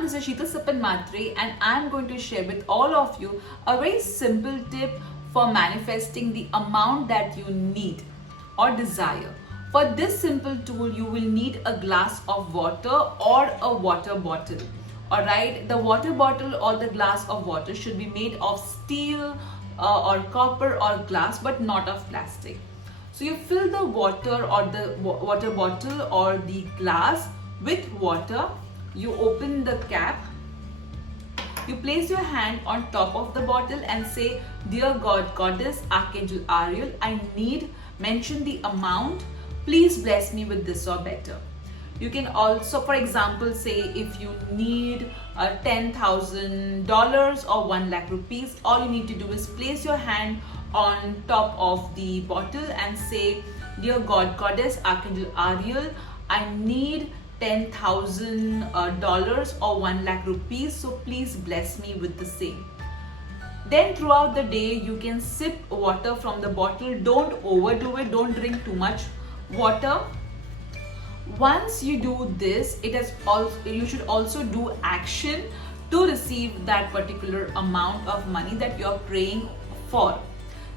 everyone, this is Sheetal Sapan Matre and I'm going to share with all of you a very simple tip for manifesting the amount that you need or desire. For this simple tool, you will need a glass of water or a water bottle. Alright, the water bottle or the glass of water should be made of steel or copper or glass, but not of plastic. So you fill the water or the water bottle or the glass with water. You open the cap, you place your hand on top of the bottle and say, "Dear God, Goddess, Archangel Ariel, I need," mention the amount, "please bless me with this or better." You can also, for example, say if you need $10,000 or 1 lakh rupees, all you need to do is place your hand on top of the bottle and say, "Dear God, Goddess, Archangel Ariel, I need $10,000 or 1 lakh rupees, so please bless me with the same." Then throughout the day you can sip water from the bottle. Don't overdo it, don't drink too much water. Once you do this, you should also do action to receive that particular amount of money that you're praying for.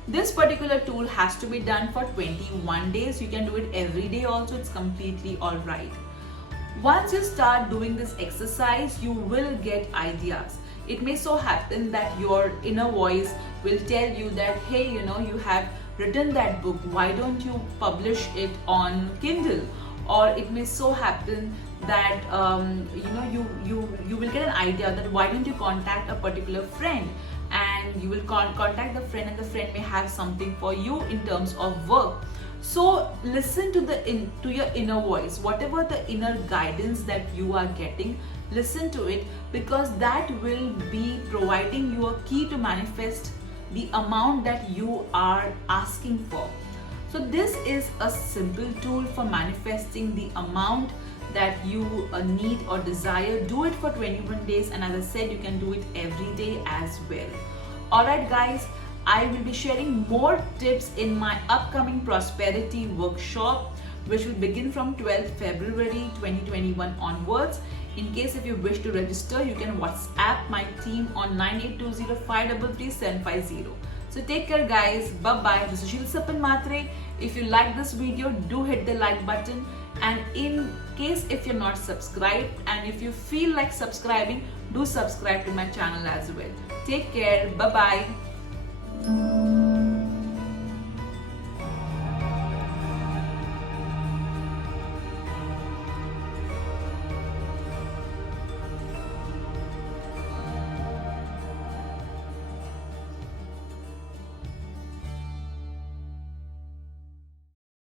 This particular tool has to be done for 21 days. You can do it every day also, it's completely alright. Once you start doing this exercise, you will get ideas. It may so happen that your inner voice will tell you that, hey, you have written that book, why don't you publish it on Kindle? Or it may so happen that you will get an idea that why don't you contact a particular friend, and you will contact the friend and the friend may have something for you in terms of work. So listen to your inner voice, whatever the inner guidance that you are getting, listen to it, because that will be providing you a key to manifest the amount that you are asking for. So this is a simple tool for manifesting the amount that you need or desire. Do it for 21 days, and as I said, you can do it every day as well. Alright guys, I will be sharing more tips in my upcoming prosperity workshop, which will begin from 12th February 2021 onwards. In case if you wish to register, you can WhatsApp my team on 9820533750. So take care guys, bye bye. This is Sheetal Sapan Matre. If you like this video, do hit the like button, and in case if you're not subscribed and if you feel like subscribing, do subscribe to my channel as well. Take care, bye bye.